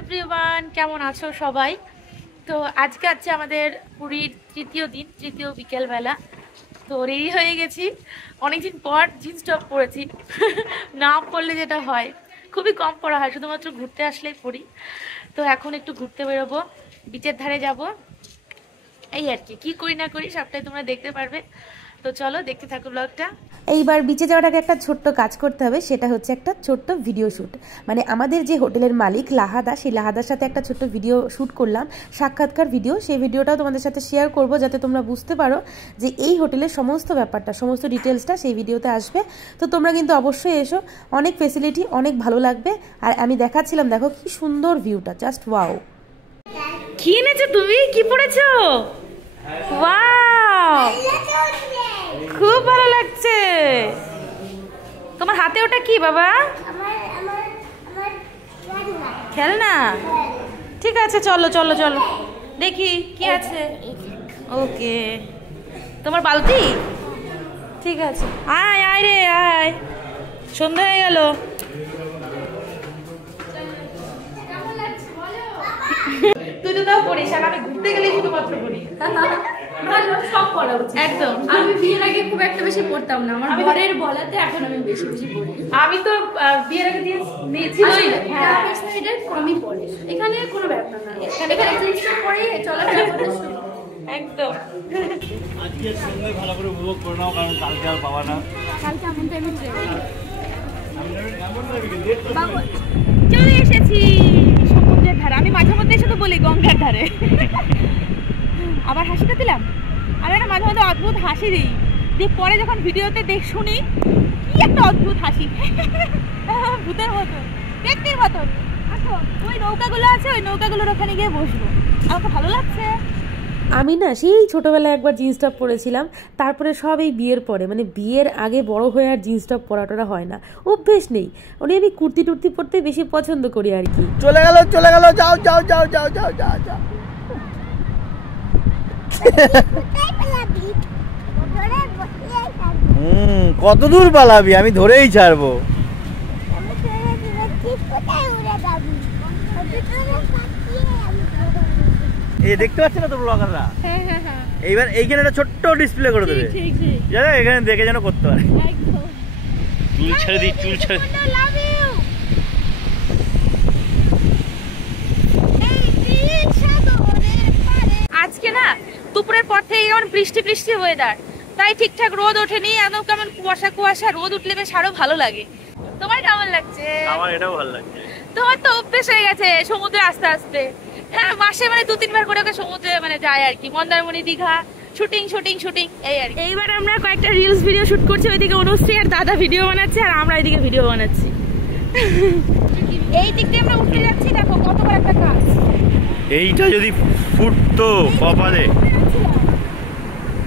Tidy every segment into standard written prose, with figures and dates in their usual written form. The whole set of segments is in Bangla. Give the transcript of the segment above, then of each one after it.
এভরিওয়ান, কেমন আছো সবাই? তো আজকে আছে আমাদের পুরীর তৃতীয় দিন, তৃতীয় বিকেলবেলা। তো রেডি হয়ে গেছি, অনেকদিন পর জিন্স টপ পরেছি। না পরলে যেটা হয়, খুবই কম পরা হয়, শুধুমাত্র ঘুরতে আসলেই পরি। তো এখন একটু ঘুরতে বেরোবো, বিচের ধারে যাব, এই আর কি। কি করি না করি সবটাই তোমরা দেখতে পারবে। তো চলো দেখতে থাকো ব্লগটা। এইবার বিচে যাওয়ার আগে একটা ছোট্ট কাজ করতে হবে, সেটা হচ্ছে একটা ছোট্ট ভিডিও শ্যুট। মানে আমাদের যে হোটেলের মালিক লাহাদা, সেই লাহাদার সাথে একটা ছোট্ট ভিডিও শ্যুট করলাম, সাক্ষাৎকার ভিডিও। সেই ভিডিওটাও তোমাদের সাথে শেয়ার করব, যাতে তোমরা বুঝতে পারো যে এই হোটেলের সমস্ত ব্যাপারটা, সমস্ত ডিটেলসটা সেই ভিডিওতে আসবে। তো তোমরা কিন্তু অবশ্যই এসো, অনেক ফেসিলিটি, অনেক ভালো লাগবে। আর আমি দেখাচ্ছিলাম, দেখো কি সুন্দর ভিউটা, জাস্ট ওয়াও। কি এনেছো তুমি? কি পড়েছো? ওয়াও, খুব ভালো লাগছে। তোমার হাতে ওটা কি বাবা? খেলনা? ঠিক আছে, চলো চলো চলো দেখি কি আছে। ওকে, তোমার বালতি? ঠিক আছে, আয় আয় রে আয়, সন্ধ্যা হয়ে গেল। তুই তো তাও পড়িস, আর আমি ঘুরতে গেলে শুধুমাত্র পড়ি। সব পড়া উচিত একদম। আমি বিয়ের আগে খুব একটা বেশি পড়তাম না, আমার বরের বলাতে এখন আমি বেশি বেশি পড়ি। আমি তো বিয়ের আগে দিয়েছি, কমই পড়ে, এখানে কোনো ব্যাপার না। এখানে জিনিসটা পড়ে চলাফেরা করতে শুরু একদম। আজকে সন্ধ্যে ভালো করে উপভোগ করে নাও, কারণ কালকে আর পাবা না। কালকে এমন টাইমে চলে এসেছি সমুদ্রের ধারে। আমি মাঝে মধ্যে এসে তো বলি গঙ্গার ধারে। আবার হাসিটা দিলাম। আমি না মাঝে মধ্যে অদ্ভুত হাসি দিই, দিয়ে পরে যখন ভিডিওতে শুনি কি একটা অদ্ভুত হাসি, ভূতের মতো, ব্যক্তির মতো। আসো, ওই নৌকাগুলো আছে, ওই নৌকাগুলোর ওখানে গিয়ে বসবো। আমাকে ভালো লাগছে। আমি না সেই ছোটোবেলায় একবার জিন্স টপ পরেছিলাম, তারপরে সব এই বিয়ের পরে, মানে বিয়ের আগে বড় হয়ে আর জিন্স টপ পরাটা হয় না, অভ্যেস নেই। আমি কুর্তি টুর্তি পরতে বেশি পছন্দ করি আর কি। চলে গেল যাও যাও যাও যাও যাও যাও যাও। কত দূর পালাবি? আমি ধরেই ছাড়বো। এই দেখতে পাচ্ছি না তো ব্লগাররা? এইবার এইখানে একটা ছোট্ট ডিসপ্লে করে দেবে, জানো, এখানে দেখে যেন করতে পারে। চুল ছেড়ে দিই, চুল ছেড়ে। আজকে না দুপুরের পর থেকে কেমন বৃষ্টি বৃষ্টি ওয়েদার, তাই ঠিকঠাক রোদ ওঠেনি, একদম কেমন কুয়াশা কুয়াশা। রোদ উঠলে বেশ আরো ভালো লাগে। তোমার কেমন লাগছে? আমার এটাও ভালো লাগছে। তোমার তো অভ্যেস হয়ে গেছে সমুদ্রে আসতে আসতে। হ্যাঁ, মাসে মানে 2-3 বার করে ওকে সমুদ্রে মানে যায় আর কি, Mandarmani, Digha, shooting shooting shooting, এই আর কি। এইবার আমরা কয়েকটা রিলস ভিডিও শুট করছি, ওইদিকে অনুশ্রী আর দাদা ভিডিও বানাচ্ছে, আর আমরা এদিকে ভিডিও বানাচ্ছি। এই দিক দিয়ে আমরা উঠে যাচ্ছি, দেখো কত বড় একটা কাজ। এইটা যদি ফুটতো কপালে,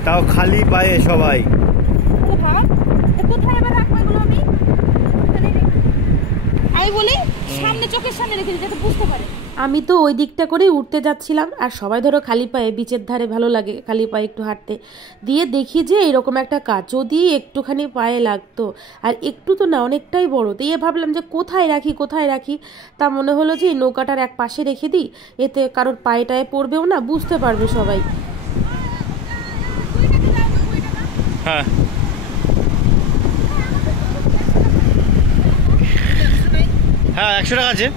তাও খালি পায়ে সবাই। কোথায় এবার রাখবো এগুলো? আমি বলি সামনে, চোখের সামনে রেখে দিতে, যাতে বুঝতে পারে। আমি তো ওই দিকটা করেই উঠতে যাচ্ছিলাম, আর সবাই ধরো খালি পায়ে, বিচের ধারে ভালো লাগে খালি পায়ে একটু হাঁটতে। দিয়ে দেখি যে এরকম একটা কাজ, যদি একটুখানি পায়ে লাগতো, আর একটু তো না, অনেকটাই বড়। দিয়ে ভাবলাম যে কোথায় রাখি কোথায় রাখি, তা মনে হলো যে এই নৌকাটার এক পাশে রেখে দিই, এতে কারোর পায়ে টায়ে পড়বেও না, বুঝতে পারবে সবাই। হ্যাঁ, হ্যাঁ 100 টাকা আছে।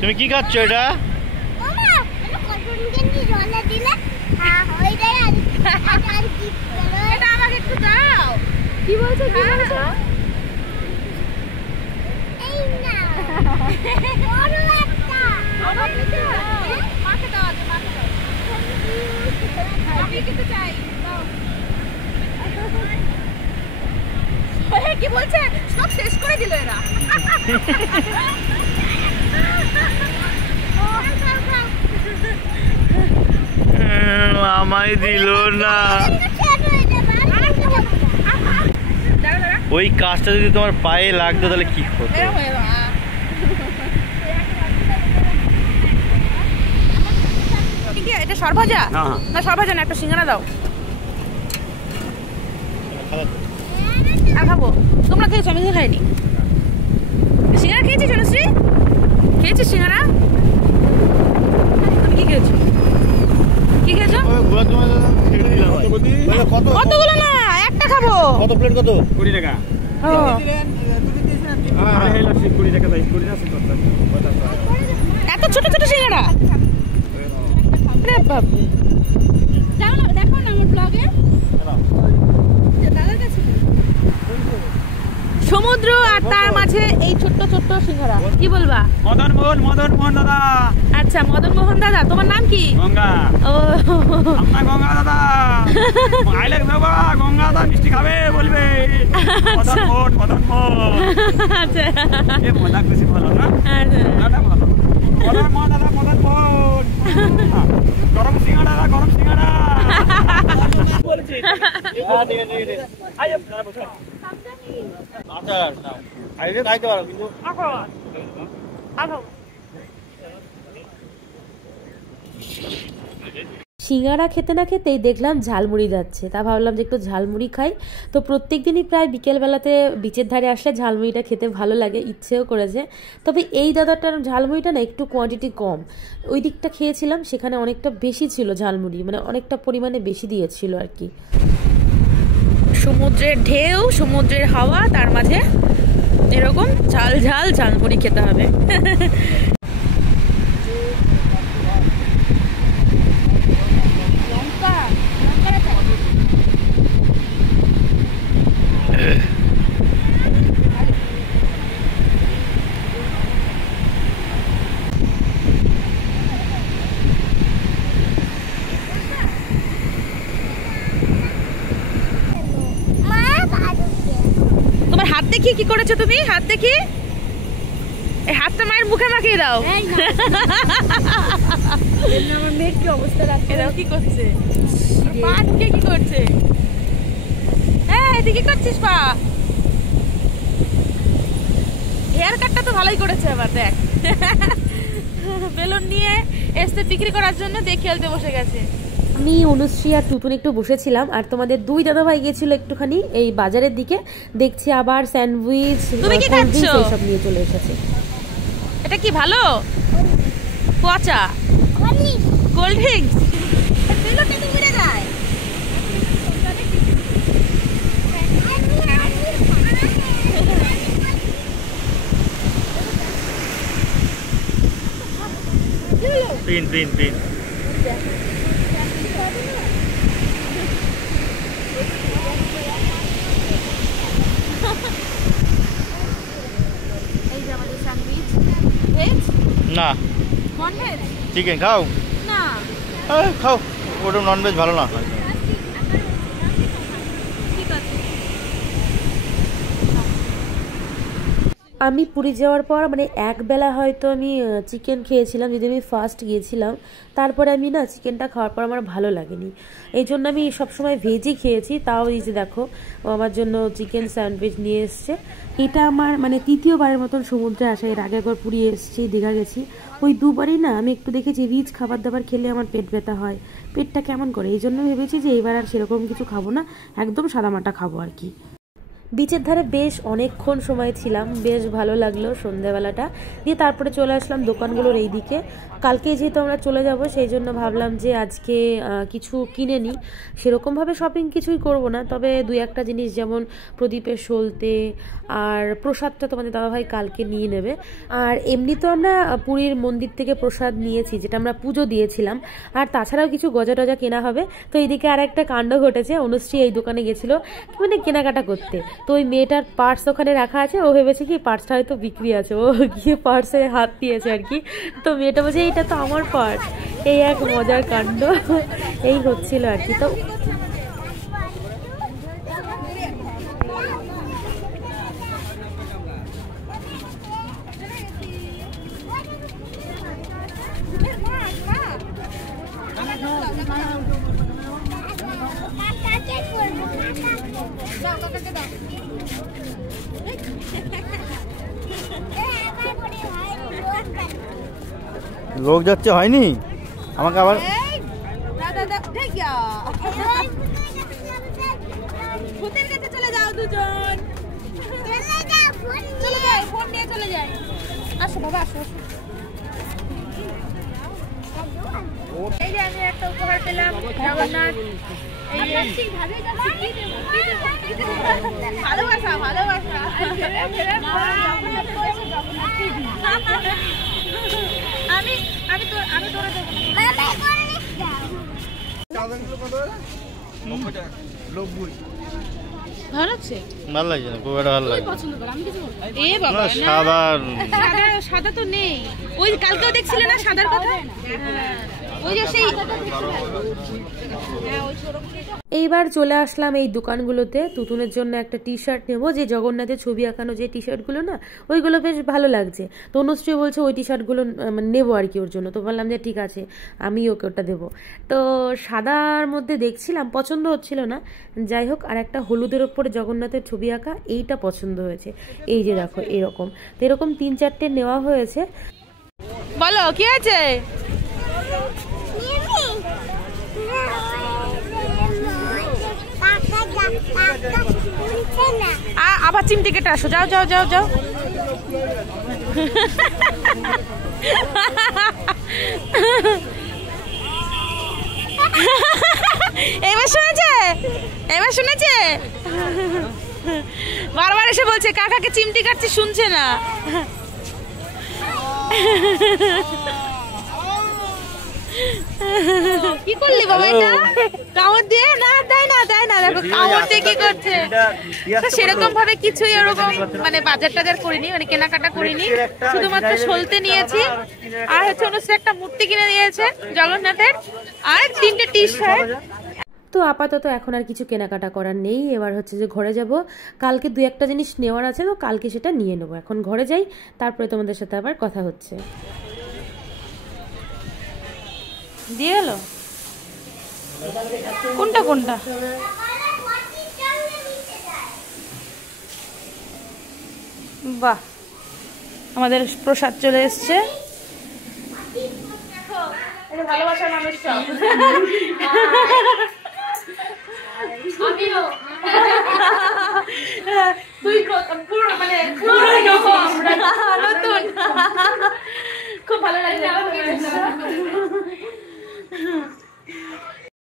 তুমি কি খাচ্ছ এটা? আমাকে একটু দাও। কি বলছো? কি বলছো? মাকে দাও, আমি কিন্তু চাই। কি বলছে? সব শেষ করে দিল এরা। আমায় দিল না। ওই কাজটা যদি তোমার পায়ে লাগতো তাহলে কি হতো? এটা সরভাজা না? সরভাজা না, একটা সিঙ্গারা দাও। খাবো। তোমরা খেয়েছো, আমি তো খাইনি। সিঙ্গারা খেয়েছিস অনুশ্রী? খেয়েছিস সিঙ্গারা? তুমি কি খেয়েছো? কি খেয়েছো? কতগুলো না, একটা খাবো। কত প্লেট কত? 20 টাকা। এত ছোট ছোট সিঙ্গারা? দেখো না আমার ব্লগে সমুদ্র আর তার মাঝে এই ছোট্ট ছোট্ট সিঙ্গারা। কি বলবা? মদন মোহন দাদা। আচ্ছা, মদন মোহন দাদা। তোমার নাম কি? গঙ্গা। ও গঙ্গা দাদা। আইলে বাবা গঙ্গা দাদা মিষ্টি খাবে বলবে। মদন মোহন। আচ্ছা এ মজা খুশি ভালো না? দাদা ভালো। মদন মোহন দাদা, মদন মোহন। গরম সিঙ্গাড়া। বলছি। ঠিক আছে। আইও বসো। আচ্ছা নাও। আইলে খাইতে পারো কিন্তু। সিঙ্গারা খেতে না খেতেই দেখলাম ঝালমুড়ি যাচ্ছে, তা ভাবলাম যে একটু ঝালমুড়ি খাই। তো প্রত্যেক দিনই প্রায় বিকেলবেলাতে বিচের ধারে আসলে ঝালমুড়িটা খেতে ভালো লাগে, ইচ্ছেও করেছে। তবে এই দাদাটার ঝালমুড়িটা না একটু কোয়ান্টিটি কম। ওই দিকটা খেয়েছিলাম, সেখানে অনেকটা বেশি ছিল ঝালমুড়ি, মানে অনেকটা পরিমাণে বেশি দিয়েছিল আর কি। সমুদ্রের ঢেউ, সমুদ্রের হাওয়া, তার মাঝে এরকম ঝাল ঝাল ঝালমুড়ি খেতে হবে। তোমার হাত দেখি কি করেছো তুমি? হাত দেখি, এই হাতটা মায়ের মুখে মাখিয়ে দাও। আমার মেয়ের কি অবস্থা রাখছে? এরাও কি করছে? পা ঢুকে কি করছে? তুই কি করছিস পা? হেয়ার কাটটা তো ভালোই করেছে এবার, দেখ। বেলুন নিয়ে এসে বিক্রি করার জন্য দিয়ে খেলতে বসে গেছে। আমি অনুশ্রী আর টুটুন একটু বসেছিলাম, আর তোমাদের দুই দাদা ভাই গেছিল একটুখানি এই বাজারের দিকে। দেখছি আবার স্যান্ডউইচ, তুমি কি খাচ্ছো? এইসব নিয়ে চলে এসেছে। এটা কি ভালো? পচা কোল্ড ড্রিঙ্কস। বেলুনটা তো উড়ে যায়। পিন। এই যে আমাদের স্যান্ডউইচ। ভেজ? না, নন ভেজ? চিকেন খাও। না, খাও, ওটা ননভেজ ভালো না। ঠিক আছে। আমি পুরী যাওয়ার পর মানে একবেলা হয়তো আমি চিকেন খেয়েছিলাম, যেদিন আমি ফার্স্ট গিয়েছিলাম। তারপরে আমি না চিকেনটা খাওয়ার পর আমার ভালো লাগেনি, এই জন্য আমি সবসময় ভেজই খেয়েছি। তাও এই যে দেখো, ও আমার জন্য চিকেন স্যান্ডউইচ নিয়ে এসছে। এটা আমার মানে তৃতীয়বারের মতন সমুদ্রে আসা। এর আগে একবার পুরী এসেছি, দীঘা গেছি, ওই দুবারই না আমি একটু দেখেছি রিচ খাবার দাবার খেলে আমার পেট ব্যথা হয়, পেটটা কেমন করে। এই জন্য ভেবেছি যে এইবার আর সেরকম কিছু খাবো না, একদম সাদামাটা খাবো আর কি। বিচের ধারে বেশ অনেকক্ষণ সময় ছিলাম, বেশ ভালো লাগলো সন্ধ্যাবেলাটা। দিয়ে তারপরে চলে আসলাম দোকানগুলোর এই দিকে। কালকে যেহেতু আমরা চলে যাব, সেই জন্য ভাবলাম যে আজকে কিছু কিনে নিই। সেরকমভাবে শপিং কিছুই করব না, তবে দুই একটা জিনিস যেমন প্রদীপের সলতে আর প্রসাদটা তোমাদের দাদাভাই কালকে নিয়ে নেবে। আর এমনি তো আমরা পুরীর মন্দির থেকে প্রসাদ নিয়েছি, যেটা আমরা পুজো দিয়েছিলাম। আর তাছাড়াও কিছু গজা টজা কেনা হবে। তো এইদিকে আর একটা কাণ্ড ঘটেছে, অনুশ্রী এই দোকানে গেছিলো মানে কেনাকাটা করতে। তো ওই মেয়েটার পার্স ওখানে রাখা আছে, ও ভেবেছে কি পার্সটা হয়তো বিক্রি আছে, ও গিয়ে পার্সে হাত দিয়েছে আর কি। তো মেয়েটা বলছে এইটা তো আমার পার্স। এই এক মজার কাণ্ড এই হচ্ছিল আর কি। তো লোক যাচ্ছে হয়নি, আমাকে আবার হোটেল কাছে চলে যাও দুজন। চলে যাই। আসো বাবা, আসো। এই যে আমি একটা উপহার পেলাম জগন্নাথ। এই যে ভালোবাসা ভালোবাসা। আমি আমি তো আমি তোরা দেবো ভালো লাগছে, ভালো লাগছে না, খুব একটা ভালো লাগছে। পছন্দ করো, আমি কিছু বলবো না। এ বাবা না, সাদা সাদা সাদা তো নেই। ওই কালকেও দেখছিলে না সাদার কথা, ওই যে সেই এইবার চলে আসলাম এই দোকানগুলোতে তুতুনের জন্য একটা টি শার্ট নেবো, যে জগন্নাথের ছবি আঁকানো যে টি শার্টগুলো না, ওইগুলো বেশ ভালো লাগছে। তো অনুশ্রী বলছে ওই টি শার্টগুলো নেবো আর কি ওর জন্য। তো বললাম যে ঠিক আছে, আমি ওকে ওটা দেবো। তো সাদার মধ্যে দেখছিলাম, পছন্দ হচ্ছিল না। যাই হোক, আর একটা হলুদের ওপরে জগন্নাথের ছবি আঁকা, এইটা পছন্দ হয়েছে। এই যে দেখো এরকম, তো এরকম 3-4টে নেওয়া হয়েছে। বলো কি আছে? আবার চিমটি কেটে আসো, যাও যাও যাও যাও। এবার শুনেছে, এবার শুনেছে। বারবার এসে বলছে কাকাকে চিমটি কাটছি, শুনছে না। কি করলি বাবা এটা? কামড় দিয়ে? না দেয় না, দেয় না। দেখো কামড় দিয়ে কি করছে। সেরকম ভাবে কিছুই ওরকম মানে বাজার টাজার করিনি, মানে কেনাকাটা করিনি, শুধুমাত্র সলতে নিয়েছি। আর হচ্ছে অনুশ্রী একটা মূর্তি কিনে দিয়েছে জগন্নাথের, আর 3টে টি শার্ট। তো আপাতত এখন আর কিছু কেনাকাটা করার নেই। এবার হচ্ছে যে ঘরে যাব, কালকে 2-1টা জিনিস নেওয়ার আছে, তো কালকে সেটা নিয়ে নেবো। এখন ঘরে যাই, তারপরে তোমাদের সাথে আবার কথা হচ্ছে। দিয়ে গেল কোনটা কোনটা? বাহ, আমাদের প্রসাদ চলে এসছে। ভালোবাসার মানুষ তুই পুরো মানে নতুন, খুব ভালো লাগছে।